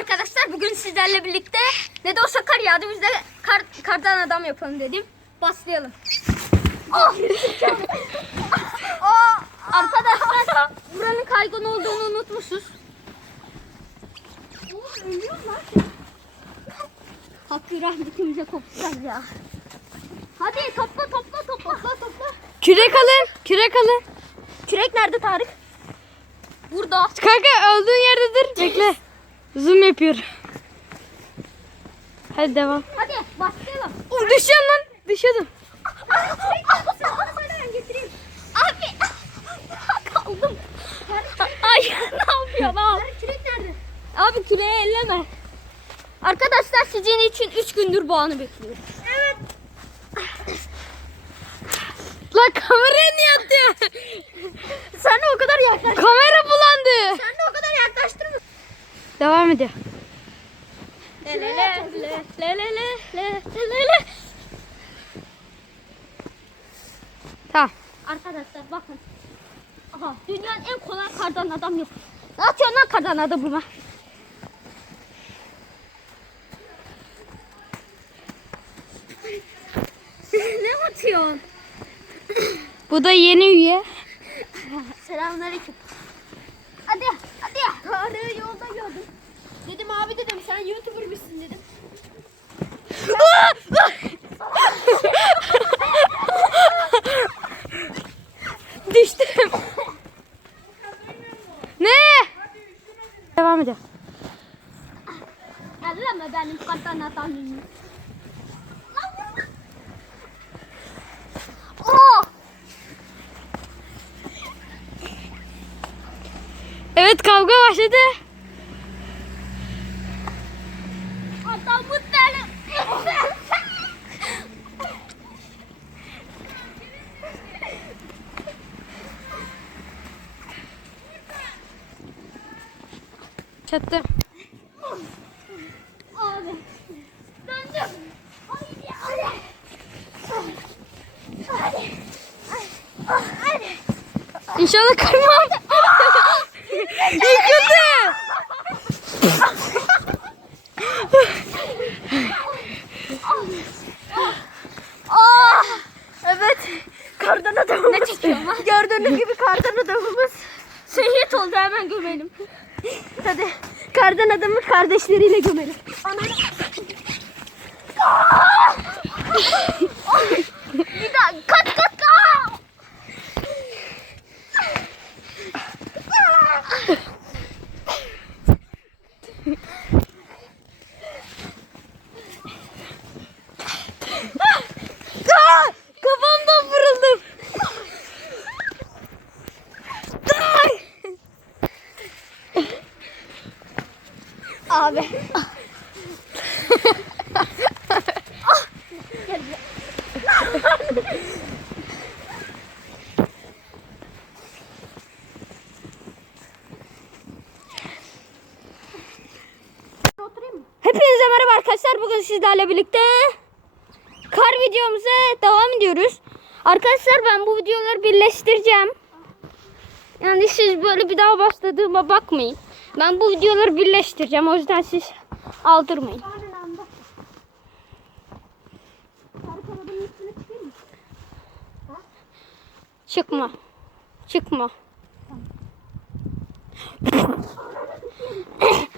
arkadaşlar. Bugün sizlerle birlikte ne de olsa kar yağdı. Biz de kar, kardan adam yapalım dedim. Başlayalım. Oh! oh! Arkadaşlar buranın kaygan olduğunu unutmuşuz. Hakkı rahmetimize kopacağız ya. Hadi topla topla topla. Topla topla. Kürek alın. Kürek alın. Kürek nerede Tarık? Burada. Kanka olduğun yerde dur. Bekle. Zoom yapıyorum. Hadi devam. Hadi başlayalım. Oğlum düşüyorsun lan. Düşüyordum. Abi. Kaldım. Ay ne abi? Kürek nerede? Abi küreği elleme. Arkadaşlar sizin için 3 gündür bu anı bekliyorum. Evet. Lan kameraya niye atıyor? Sen de o kadar yaklaş. Kamera bulandı. Sen de. Devam ediyor. Le le le le le le le le Tamam. Arkadaşlar bakın. Aha dünyanın en kolay kardan adam yok. Ne atıyorsun lan kardan adam buna? ne atıyorsun? Bu da yeni üye. Selamünaleyküm. Dedim abi dedim sen YouTuber mısın dedim. Düştüm. ne? Devam ediyor. Elleme benim kardan adamımı. Oh! Evet kavga başladı. Çattı. Abi. Döndüm. Haydi hadi. Hadi. Hadi. İnşallah kırmam. Yıkıldı. Ah! Evet. Kardan adamımız. Ne çekiyorum lan? Gördüğünüz gibi kardan adamımız. Şehit oldu hemen gömelim. Hadi. Kardan adamı kardeşleriyle gömelim. Ananı. Bir daha kaç. Abi. Hepinize merhaba arkadaşlar. Bugün sizlerle birlikte kar videomuza devam ediyoruz. Arkadaşlar ben bu videoları birleştireceğim. Yani siz böyle bir daha başladığıma bakmayın. Ben bu videoları birleştireceğim. O yüzden siz aldırmayın. Çıkma. Çıkma.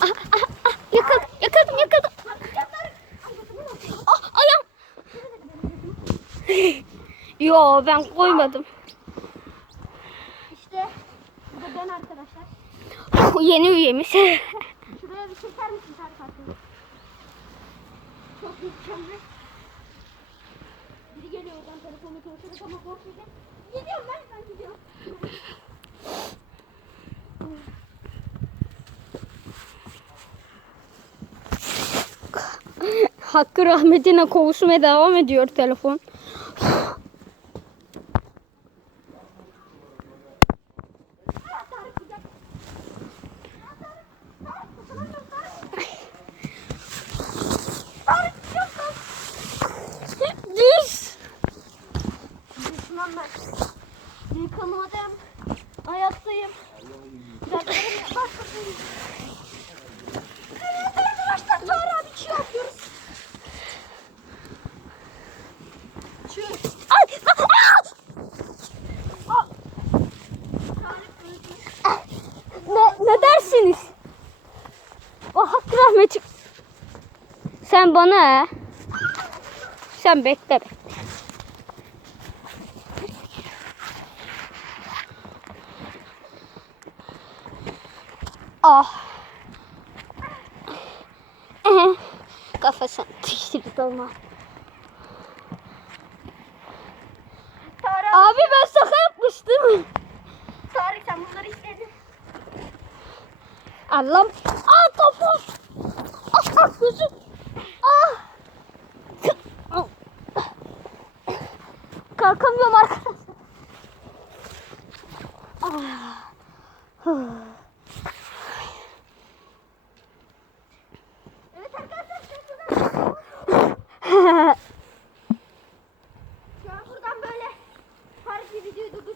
ah, ah, ah, yakaladım, yakaladım, yakaladım. Ah. Yo ben koymadım. İşte bu da ben arkadaşlar. Yeni üyemiz. Şuraya bir çeker misin Tarık? Çok mükemmel. Biri geliyor oradan telefonu konuşuyoruz ama korkmayacağım. Gidiyorum ben ben gidiyorum. Hakkı rahmetine kavuşmaya devam ediyor telefon. tamamen yıkılmadım. Ayaktayım. Dizlerim başladım. Evet arkadaşlar Zahra abi çiğ yapıyoruz. Çiğ. Ne, dersiniz? O hakkı. Sen bana. Sen bekle bekle. Ah. Kafasını düşürdü olma. Tarık, Abi ben şaka yapmıştım. Tarık sen bunları istedin. Allah'ım. Aa topu. Ah ah gözüm. Ah. Kalkamıyorum arkadaşlar. Ah. videoyu durdur.